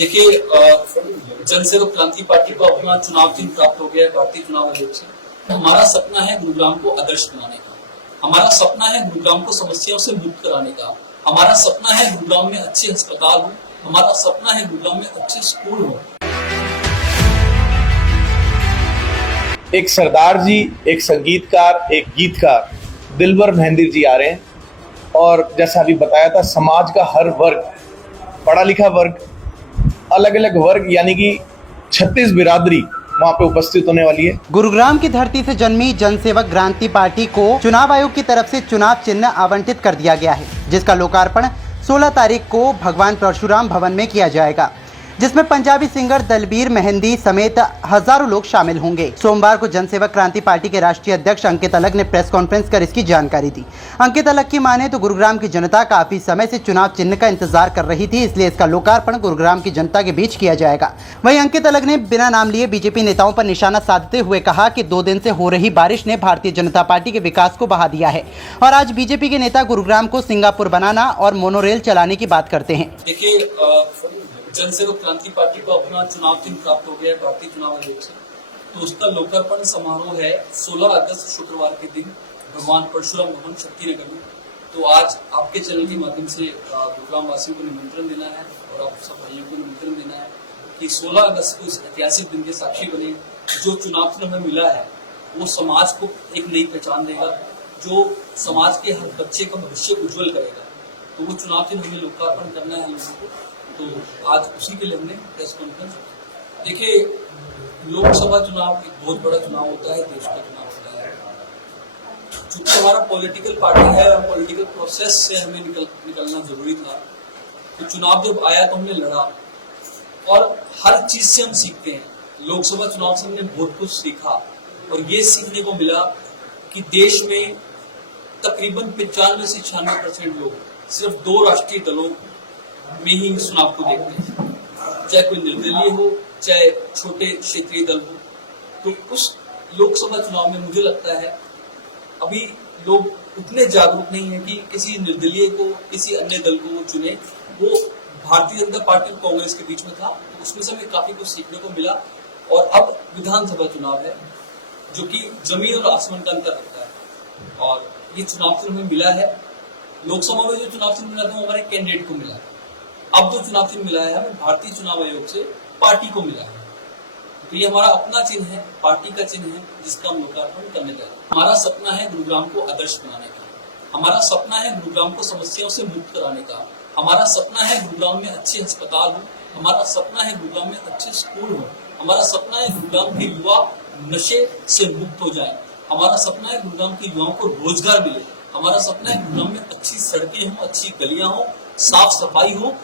देखिए, जनसेवक क्रांति पार्टी को अपना चुनाव चिन्ह प्राप्त हो गया है भारतीय चुनाव आयोग से। हमारा सपना है गुरुग्राम को आदर्श बनाने का, हमारा सपना है गुरुग्राम को समस्याओं से मुक्त कराने का, हमारा सपना है गुरुग्राम में अच्छे अस्पताल हो, हमारा सपना है गुरुग्राम में अच्छे स्कूल हो। एक सरदार जी, एक संगीतकार, एक गीतकार दिलबर मेहंदी जी आ रहे हैं और जैसा अभी बताया था, समाज का हर वर्ग, पढ़ा लिखा वर्ग, अलग अलग वर्ग यानी कि 36 बिरादरी वहां पे उपस्थित होने वाली है। गुरुग्राम की धरती से जन्मी जनसेवक क्रांति पार्टी को चुनाव आयोग की तरफ से चुनाव चिन्ह आवंटित कर दिया गया है, जिसका लोकार्पण 16 तारीख को भगवान परशुराम भवन में किया जाएगा, जिसमें पंजाबी सिंगर दलबीर मेहंदी समेत हजारों लोग शामिल होंगे। सोमवार को जनसेवक क्रांति पार्टी के राष्ट्रीय अध्यक्ष अंकित अलग ने प्रेस कॉन्फ्रेंस कर इसकी जानकारी दी। अंकित अलग की माने तो गुरुग्राम की जनता काफी समय से चुनाव चिन्ह का इंतजार कर रही थी, इसलिए इसका लोकार्पण गुरुग्राम की जनता के बीच किया जाएगा। वहीं अंकित अलग ने बिना नाम लिए बीजेपी नेताओं पर निशाना साधते हुए कहा कि 2 दिन से हो रही बारिश ने भारतीय जनता पार्टी के विकास को बहा दिया है और आज बीजेपी के नेता गुरुग्राम को सिंगापुर बनाना और मोनोरेल चलाने की बात करते हैं। देखिए, जनसेवक क्रांति पार्टी को अपना चुनाव चिन्ह प्राप्त हो गया है भारतीय चुनाव आयोग से, तो उसका लोकार्पण समारोह है 16 अगस्त शुक्रवार के दिन भगवान परशुराम भवन शक्ति नगर में। तो आज आपके चैनल के माध्यम से गुरुग्राम वासियों को निमंत्रण देना है और आप सब भाइयों को निमंत्रण देना है कि 16 अगस्त को इस ऐतिहासिक दिन के साक्षी बने। जो चुनाव चिन्ह हमें मिला है वो समाज को एक नई पहचान देगा, जो समाज के हर बच्चे का भविष्य उज्जवल करेगा। तो वो चुनाव चिन्ह हमें लोकार्पण करना है लोगों को, तो आज उसी के लिए हमने प्रेस कॉन्फ्रेंस। देखिए, लोकसभा चुनाव एक बहुत बड़ा चुनाव होता है, देश का चुनाव होता है। चूंकि हमारा पॉलिटिकल पार्टी है और पॉलिटिकल प्रोसेस से हमें निकलना जरूरी था, तो चुनाव जब आया तो हमने लड़ा और हर चीज से हम सीखते हैं। लोकसभा चुनाव से हमने बहुत कुछ सीखा और ये सीखने को मिला कि देश में तकरीबन 95 से 96% लोग सिर्फ 2 राष्ट्रीय दलों में ही चुनाव को देखते हैं, चाहे कोई निर्दलीय हो चाहे छोटे क्षेत्रीय दल हो। तो उस लोकसभा चुनाव में मुझे लगता है अभी लोग उतने जागरूक नहीं है कि किसी निर्दलीय को, किसी अन्य दल को वो चुने। वो भारतीय जनता पार्टी और कांग्रेस के बीच में था, तो उसमें से हमें काफी कुछ सीखने को मिला। और अब विधानसभा चुनाव है जो कि जमीन और आसमान का अंतर रखता है और ये चुनाव चिन्ह हमें मिला है। लोकसभा में जो चुनाव चिन्ह मिला था वो हमारे कैंडिडेट को मिला है, अब जो चुनाव चिन्ह मिला है हमें भारतीय चुनाव आयोग से पार्टी को मिला है। तो ये हमारा अपना चिन्ह है, पार्टी का चिन्ह है, जिसका हम लोकार्पण करने जा रहे हैं। हमारा सपना है गुरुग्राम को आदर्श बनाने का, हमारा सपना है गुरुग्राम को समस्याओं से मुक्त कराने का, हमारा सपना है गुरुग्राम में अच्छे अस्पताल हो, हमारा सपना है गुरुग्राम में अच्छे स्कूल हो, हमारा सपना है गुरुग्राम के युवा नशे से मुक्त हो जाए, हमारा सपना है गुरुग्राम के युवाओं को रोजगार मिले, हमारा सपना है गुरुग्राम में अच्छी सड़कें हो, अच्छी गलियां हो, साफ सफाई हो।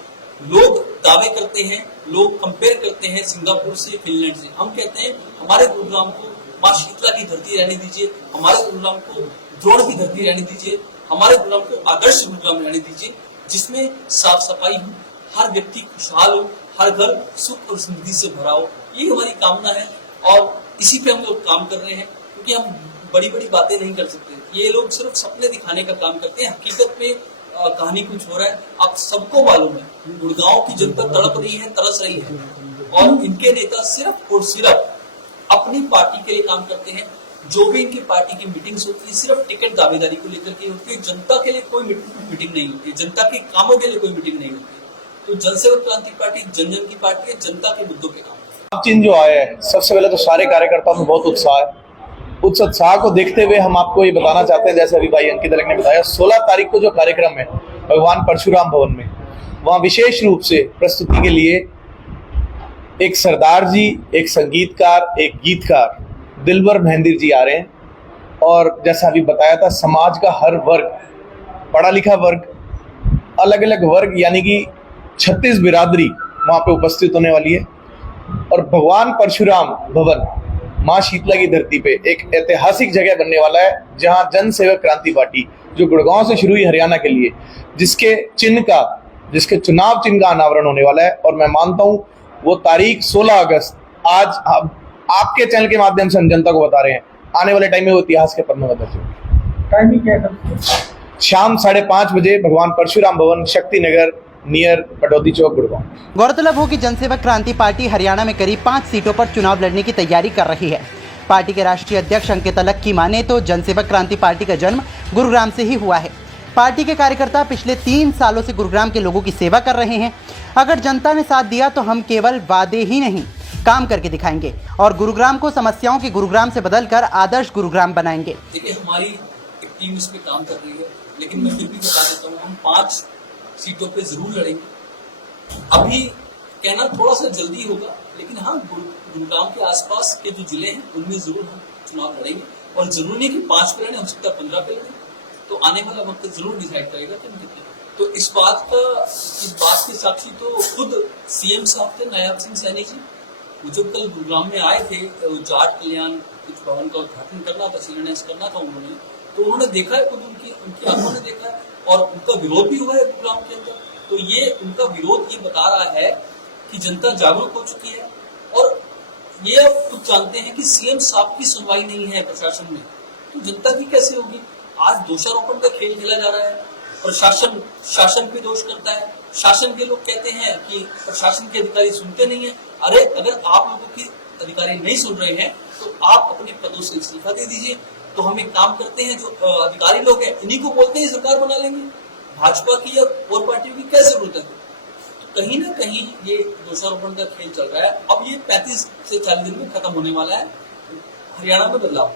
लोग दावे करते हैं, लोग कंपेयर करते हैं सिंगापुर से, फिनलैंड से। हम कहते हैं हमारे गुरुग्राम को मां शीतला की धरती रहने दीजिए, हमारे गुरुग्राम को द्रोण की धरती रहने दीजिए, हमारे गुरुग्राम को आदर्श गुरुग्राम रहने दीजिए, जिसमें साफ सफाई हो, हर व्यक्ति खुशहाल हो, हर घर सुख और समृद्धि से भरा हो। ये हमारी कामना है और इसी पे हम लोग काम कर रहे हैं, क्योंकि हम बड़ी बड़ी बातें नहीं कर सकते। ये लोग सिर्फ सपने दिखाने का काम करते हैं, हकीकत में कहानी कुछ हो रहा है। आप सबको मालूम है, गुड़गांव की जनता तड़प रही है, तरस रही है और इनके नेता सिर्फ और सिर्फ अपनी पार्टी के लिए काम करते हैं। जो भी इनकी पार्टी की मीटिंग्स होती है सिर्फ टिकट दावेदारी को लेकर के होती है, जनता के लिए कोई मीटिंग नहीं होती, जनता के कामों के लिए कोई मीटिंग नहीं होती। तो जनसेवक क्रांति पार्टी जन जन की पार्टी है, जनता के मुद्दों के काम। चिन्ह जो आया है, सबसे पहले तो सारे कार्यकर्ताओं में बहुत उत्साह है। उस उत्साह को देखते हुए हम आपको ये बताना चाहते हैं, जैसे अभी भाई अंकित अलग ने बताया, 16 तारीख को जो कार्यक्रम है भगवान परशुराम भवन में, वहाँ विशेष रूप से प्रस्तुति के लिए एक सरदार जी, एक संगीतकार, एक गीतकार दिलबर मेहंदी जी आ रहे हैं और जैसा अभी बताया था, समाज का हर वर्ग, पढ़ा लिखा वर्ग, अलग अलग वर्ग यानी कि 36 बिरादरी वहाँ पे उपस्थित होने वाली है। और भगवान परशुराम भवन मां शीतला की धरती पे एक ऐतिहासिक जगह बनने वाला है, जहां जनसेवक क्रांति पार्टी जो गुड़गांव से शुरू हुई हरियाणा के लिए, जिसके चुनाव चिन्ह का अनावरण होने वाला है। और मैं मानता हूं वो तारीख 16 अगस्त आज आपके चैनल के माध्यम से हम जनता को बता रहे हैं, आने वाले टाइम में वो इतिहास के पन्नों में दर्ज होगा। टाइमिंग क्या है? शाम 5:30 बजे भगवान परशुराम भवन शक्ति नगर नियर पटौदी चौक, गुड़गांव। गौरतलब हो कि जनसेवक क्रांति पार्टी हरियाणा में करीब 5 सीटों पर चुनाव लड़ने की तैयारी कर रही है। पार्टी के राष्ट्रीय अध्यक्ष अंकित अलख की माने तो जनसेवक क्रांति पार्टी का जन्म गुरुग्राम से ही हुआ है। पार्टी के कार्यकर्ता पिछले 3 सालों से गुरुग्राम के लोगों की सेवा कर रहे हैं। अगर जनता ने साथ दिया तो हम केवल वादे ही नहीं, काम करके दिखाएंगे और गुरुग्राम को समस्याओं के गुरुग्राम से बदलकर आदर्श गुरुग्राम बनाएंगे। देखिए, हमारी एक टीम इस पे काम कर रही है, लेकिन मैं फिर भी बता देता हूँ, हम 5 सीटों पे जरूर लड़ेंगे। अभी कहना थोड़ा सा जल्दी होगा, लेकिन हाँ, गुरुग्राम के आसपास के जो जिले हैं उनमें जरूर हम चुनाव लड़ेंगे। और जरूरी नहीं कि 5 पे लड़े, हो सकता है 15 पे लड़े, तो आने वाला वक्त जरूर डिसाइड करेगा कि हम कितने। तो इस बात के साक्षी तो खुद सीएम साहब थे, नायब सिंह सैनी जी। वो जब कल गुरुग्राम में आए थे, जाट कल्याण कुछ भवन का उद्घाटन करना था, शिलान्यास करना था उन्होंने, तो उन्होंने देखा है, खुद उनकी आंखों ने देखा है, और उनका विरोध भी हुआ है गुरुग्राम के अंदर। तो ये उनका विरोध ये बता रहा है कि जनता जागरूक हो चुकी है। और ये अब खुद जानते हैं कि सीएम साहब की सुनवाई नहीं है प्रशासन में, तो जनता की कैसे होगी। आज दोषारोपण का खेल खेला जा रहा है, प्रशासन शासन पे दोष करता है। शासन के लोग कहते हैं कि प्रशासन के अधिकारी सुनते नहीं है। अरे, अगर आप लोगों के अधिकारी नहीं सुन रहे हैं तो आप अपने पदों से इस्तीफा दे दीजिए। तो हम एक काम करते हैं, जो अधिकारी लोग हैं इन्हीं को बोलते हैं सरकार बना लेंगे। भाजपा की और पार्टियों की क्या जरूरत है। तो कहीं ना कहीं ये दोषारोपण का खेल चल रहा है। अब ये 35 से 40 दिन में खत्म होने वाला है। हरियाणा में बदलाव।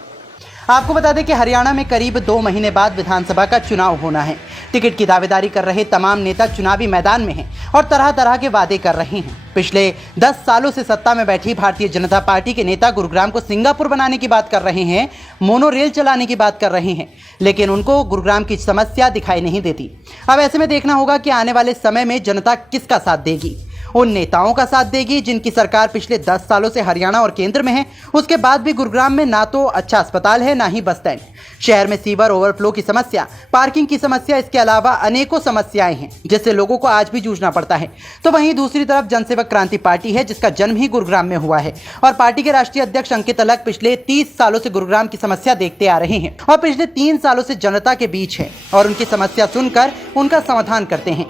आपको बता दें कि हरियाणा में करीब 2 महीने बाद विधानसभा का चुनाव होना है। टिकट की दावेदारी कर रहे तमाम नेता चुनावी मैदान में हैं और तरह तरह के वादे कर रहे हैं। पिछले 10 सालों से सत्ता में बैठी भारतीय जनता पार्टी के नेता गुरुग्राम को सिंगापुर बनाने की बात कर रहे हैं, मोनो रेल चलाने की बात कर रहे हैं, लेकिन उनको गुरुग्राम की समस्या दिखाई नहीं देती। अब ऐसे में देखना होगा कि आने वाले समय में जनता किसका साथ देगी। उन नेताओं का साथ देगी जिनकी सरकार पिछले 10 सालों से हरियाणा और केंद्र में है। उसके बाद भी गुरुग्राम में ना तो अच्छा अस्पताल है, ना ही बस स्टैंड। शहर में सीवर ओवरफ्लो की समस्या, पार्किंग की समस्या, इसके अलावा अनेकों समस्याएं हैं जिससे लोगों को आज भी जूझना पड़ता है। तो वहीं दूसरी तरफ जनसेवक क्रांति पार्टी है जिसका जन्म ही गुरुग्राम में हुआ है और पार्टी के राष्ट्रीय अध्यक्ष अंकित अलख पिछले 30 सालों से गुरुग्राम की समस्या देखते आ रहे हैं और पिछले 3 सालों से जनता के बीच है और उनकी समस्या सुनकर उनका समाधान करते हैं।